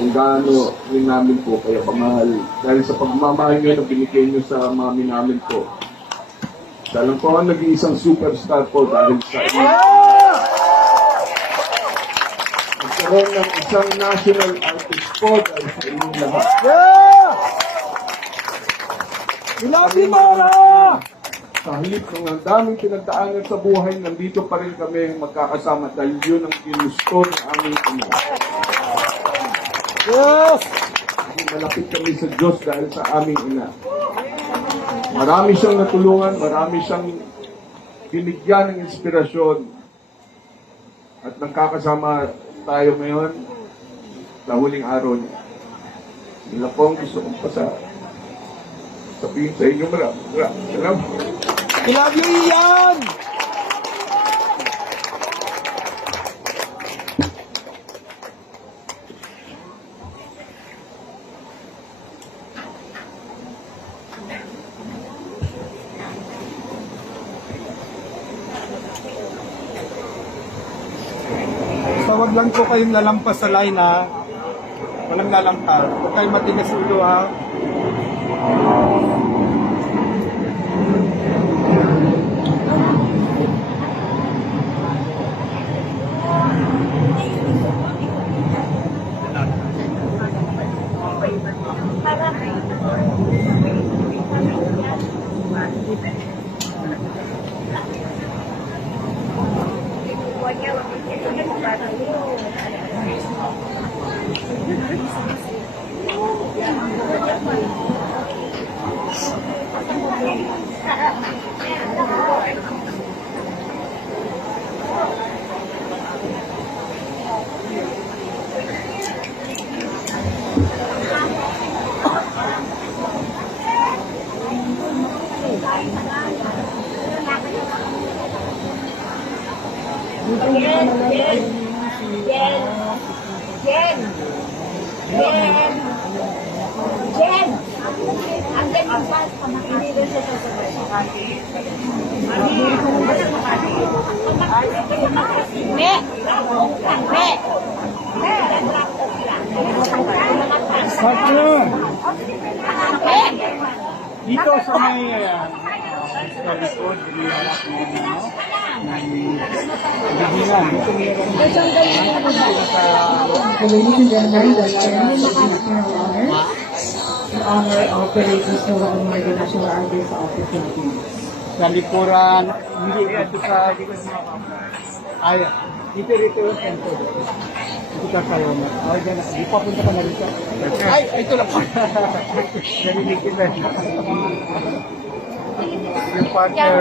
kung gaano rin namin po kayo kamahal. Dahil sa pagmamahal nyo na binigay nyo sa mami namin po. Dahil po ang nag-iisang superstar po dahil sa inyo. Nagkaroon ng isang national artist po dahil sa inyong lahat. Ilabi mo na! Sa halip ng ang daming pinagdaanan sa buhay, nandito pa rin kami magkakasama dahil yun ang ginusto ng aming ina. Yes! Malapit kami sa Diyos dahil sa aming ina. Marami siyang natulungan, marami siyang binigyan ng inspirasyon. At nagkakasama tayo ngayon sa huling araw niya. Yun lang po ang gusto kong sabihin sa inyo. Maraming salamat. I love you, Ian! So, wag lang po kayong lalampas sa line, ha? Walang lalampas. Huwag kayong matigas ulo, ha? Dito sa may sa likod, Ladies and gentlemen, the chairman of the National Honor, in honor of the late Mr. Juan Margo, National Artist of the Philippines. sa likuran, hindi dito sa ay, dito yung tempo. Dito ka kayo na. Ay, dyan na. Di pa punta ka na dito. Ay, ito lang. Narinig kita. Yung partner.